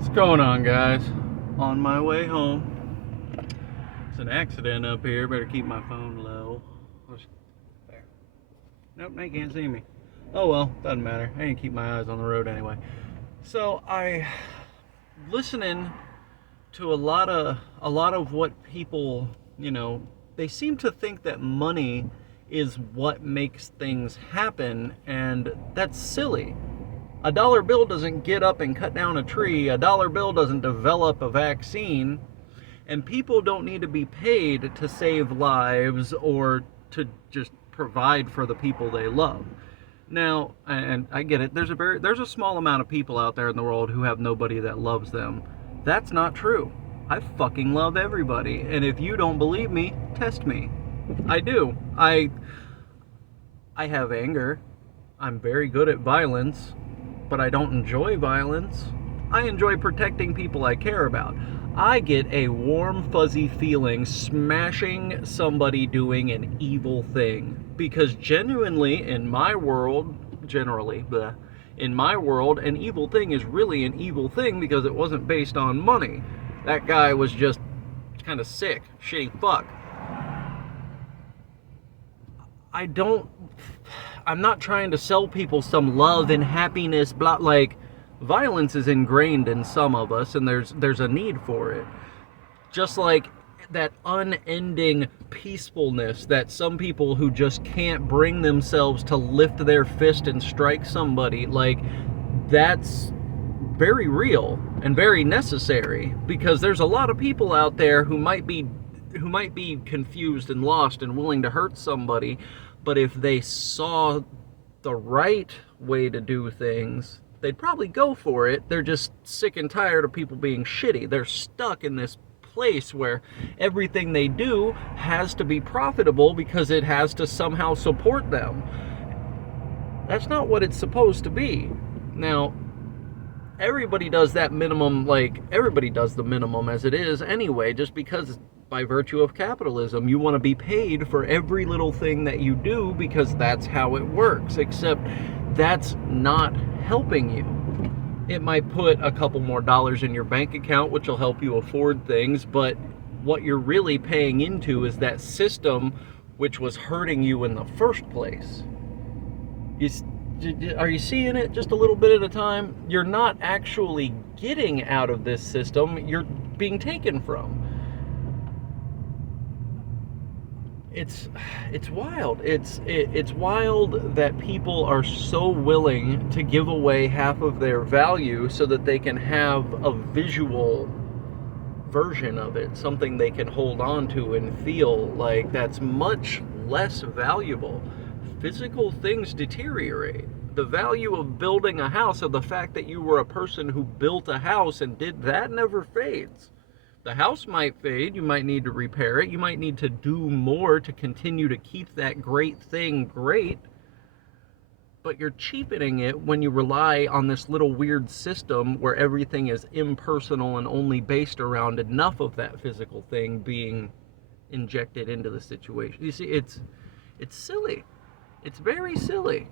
What's going on, guys? On my way home. It's an accident up here. Better keep my phone low. There. Nope, they can't see me. Oh well, doesn't matter. I ain't keep my eyes on the road anyway. So I listening to a lot of what people, they seem to think that money is what makes things happen, and that's silly. A dollar bill doesn't get up and cut down a tree. A dollar bill doesn't develop a vaccine. And people don't need to be paid to save lives or to just provide for the people they love. Now, and I get it, there's a small amount of people out there in the world who have nobody that loves them. That's not true. I fucking love everybody. And if you don't believe me, test me. I do. I have anger. I'm very good at violence, but I don't enjoy violence. I enjoy protecting people I care about. I get a warm, fuzzy feeling smashing somebody doing an evil thing. Because genuinely, in my world, in my world, an evil thing is really an evil thing because it wasn't based on money. That guy was just kind of sick, shitty fuck. I'm not trying to sell people some love and happiness, blah, like, violence is ingrained in some of us, and there's a need for it. Just like that unending peacefulness that some people who just can't bring themselves to lift their fist and strike somebody, like, that's very real and very necessary, because there's a lot of people out there who might be confused and lost and willing to hurt somebody, but if they saw the right way to do things, they'd probably go for it. They're just sick and tired of people being shitty. They're stuck in this place where everything they do has to be profitable because it has to somehow support them. That's not what it's supposed to be. Now, everybody does that minimum, like, everybody does the minimum as it is anyway, just because by virtue of capitalism, you want to be paid for every little thing that you do because that's how it works, except that's not helping you. It might put a couple more dollars in your bank account, which will help you afford things, but what you're really paying into is that system which was hurting you in the first place. Are you seeing it just a little bit at a time? You're not actually getting out of this system, you're being taken from. It's wild. It's wild that people are so willing to give away half of their value so that they can have a visual version of it, something they can hold on to and feel like that's much less valuable. Physical things deteriorate. The value of building a house, of the fact that you were a person who built a house and did that, never fades. The house might fade, you might need to repair it, you might need to do more to continue to keep that great thing great, but you're cheapening it when you rely on this little weird system where everything is impersonal and only based around enough of that physical thing being injected into the situation. You see, it's silly. It's very silly.